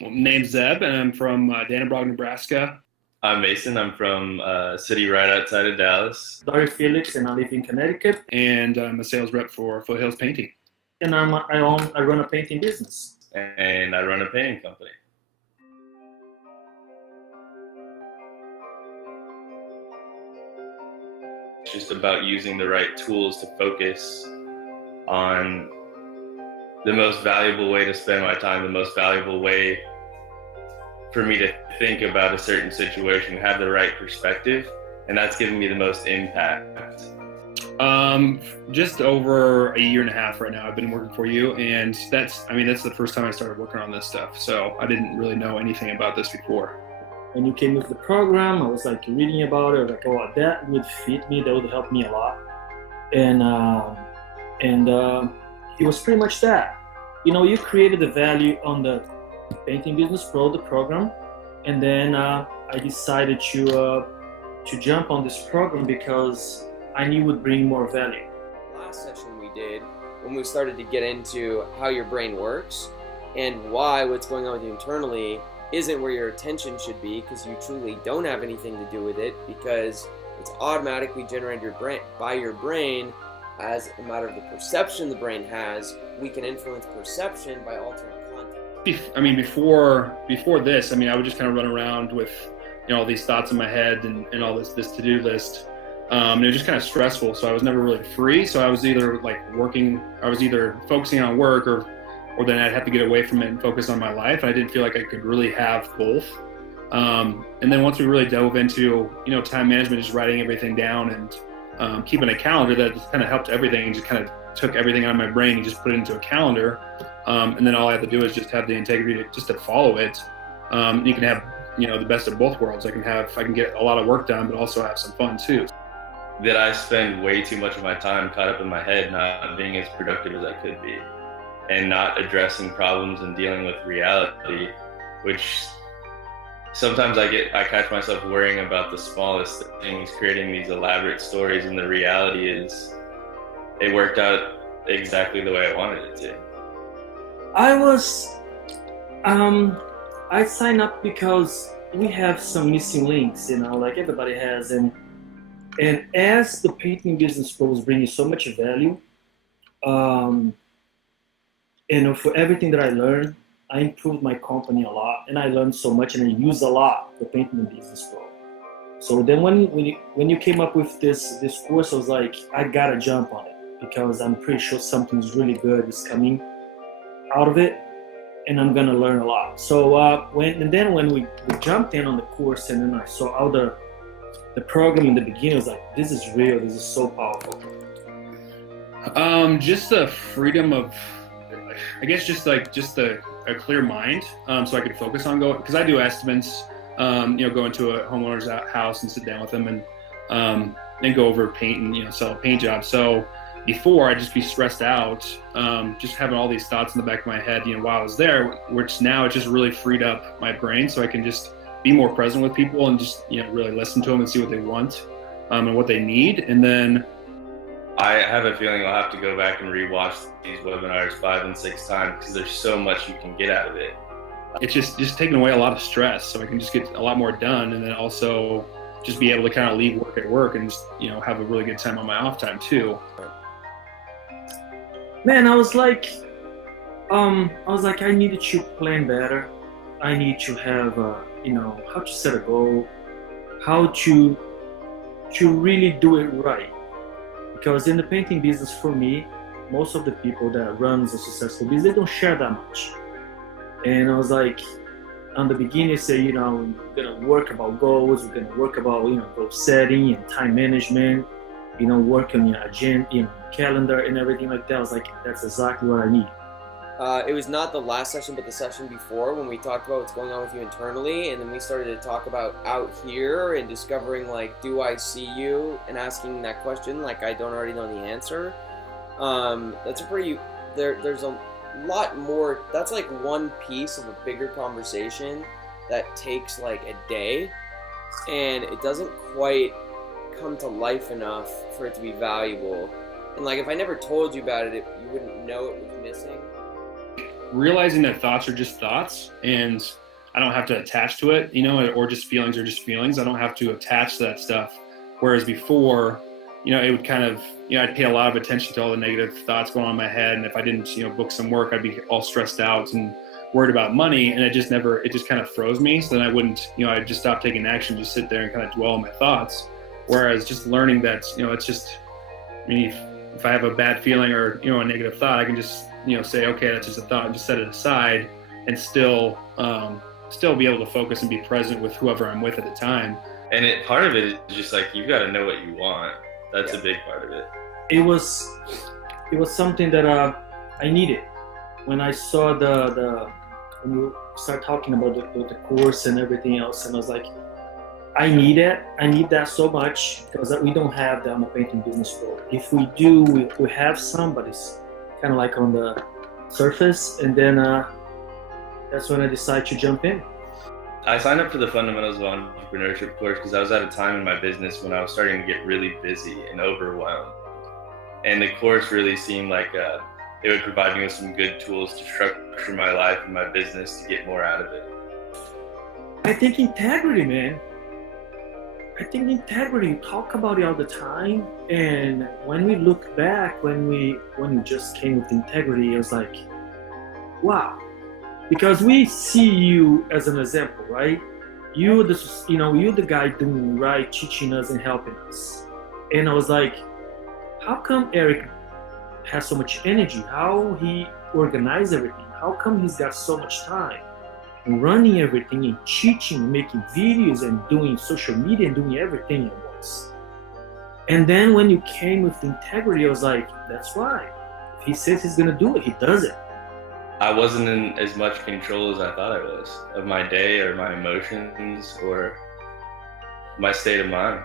Name's Zeb, and I'm from Dannebrog, Nebraska. I'm Mason. I'm from a city right outside of Dallas. Dari Felix, and I live in Connecticut. And I'm a sales rep for Foothills Painting. And I run a painting business. And I run a painting company. It's just about using the right tools to focus on the most valuable way to spend my time, the most valuable way for me to think about a certain situation, have the right perspective, and that's given me the most impact. Just over a year and a half right now I've been working for you, and that's the first time I started working on this stuff, so I didn't really know anything about this before. When you came with the program, I was like reading about it, like, oh, that would fit me, that would help me a lot. And it was pretty much that. You created the value on the Painting Business Pro, the program, and then I decided to jump on this program because I knew it would bring more value. Last session we did, when we started to get into how your brain works and why what's going on with you internally isn't where your attention should be, because you truly don't have anything to do with it, because it's automatically generated by your brain as a matter of the perception the brain has. We can influence perception by altering content. Before this, I would just kind of run around with all these thoughts in my head and all this to-do list. And it was just kind of stressful, so I was never really free. So I was either focusing on work, or then I'd have to get away from it and focus on my life. And I didn't feel like I could really have both. And then once we really dove into time management, just writing everything down and keeping a calendar, that just kind of helped everything, and just kind of took everything out of my brain and just put it into a calendar. And then all I have to do is just have the integrity to follow it. You can have the best of both worlds. I can get a lot of work done, but also have some fun too. That I spend way too much of my time caught up in my head, not being as productive as I could be, and not addressing problems and dealing with reality, which sometimes I catch myself worrying about the smallest things, creating these elaborate stories, and the reality is it worked out exactly the way I wanted it to. I signed up because we have some missing links, like everybody has, and as the Painting Business Pro was bringing so much value, for everything that I learned, I improved my company a lot, and I learned so much, and I used a lot the Painting Business Pro. So then when you came up with this course, I was like, I gotta jump on it, because I'm pretty sure something's really good is coming out of it, and I'm gonna learn a lot. So when we jumped in on the course, and then I saw all the program in the beginning, I was like, this is real, this is so powerful. Just the freedom of, I guess, just a clear mind, so I could focus on going, because I do estimates, go into a homeowner's house and sit down with them and go over paint and sell a paint job. So before, I'd just be stressed out, just having all these thoughts in the back of my head, while I was there, which now it just really freed up my brain, so I can just be more present with people and just really listen to them and see what they want and what they need. And then I have a feeling I'll have to go back and rewatch these webinars 5 and 6 times, because there's so much you can get out of it. It's just taking away a lot of stress, so I can just get a lot more done, and then also just be able to kind of leave work at work and just have a really good time on my off time too. Man, I was like, I needed to plan better. I need to have, how to set a goal, how to really do it right. Because in the painting business, for me, most of the people that runs a successful business, they don't share that much. And I was like, on the beginning, say, we're gonna work about goals, we're gonna work about, goal setting and time management, work on your agenda, calendar and everything like that. I was like, that's exactly what I need. It was not the last session, but the session before, when we talked about what's going on with you internally, and then we started to talk about out here and discovering, like, do I see you, and asking that question like I don't already know the answer. That's a pretty, there's a lot more. That's like one piece of a bigger conversation that takes like a day, and it doesn't quite come to life enough for it to be valuable. And like, if I never told you about it, you wouldn't know it was missing. realizing that thoughts are just thoughts, and I don't have to attach to it, or just feelings are just feelings. I don't have to attach to that stuff. Whereas before, it would kind of, I'd pay a lot of attention to all the negative thoughts going on in my head. And if I didn't, book some work, I'd be all stressed out and worried about money. And it just kind of froze me. So then I wouldn't, I'd just stop taking action, just sit there and kind of dwell on my thoughts. Whereas just learning that, it's just, if I have a bad feeling or, a negative thought, I can just, say, okay, that's just a thought, and just set it aside and still be able to focus and be present with whoever I'm with at the time. And part of it is just like, you got to know what you want. That's a big part of it. It was something that I needed when I saw when you start talking about the course and everything else, and I was like, I need that so much, because we don't have that on the painting business floor. If we do, we have some, but it's kind of like on the surface, and then that's when I decided to jump in. I signed up for the Fundamentals of Entrepreneurship course because I was at a time in my business when I was starting to get really busy and overwhelmed. And the course really seemed like it would provide me with some good tools to structure my life and my business to get more out of it. I think integrity, man. You talk about it all the time. And when we look back, when we just came with integrity, it was like, wow. Because we see you as an example, right? You're the guy doing right, teaching us and helping us. And I was like, how come Eric has so much energy? How he organized everything? How come he's got so much time running everything and teaching, making videos and doing social media and doing everything at once? And then when you came with integrity, I was like, that's right. If he says he's gonna do it, he does it. I wasn't in as much control as I thought I was of my day or my emotions or my state of mind.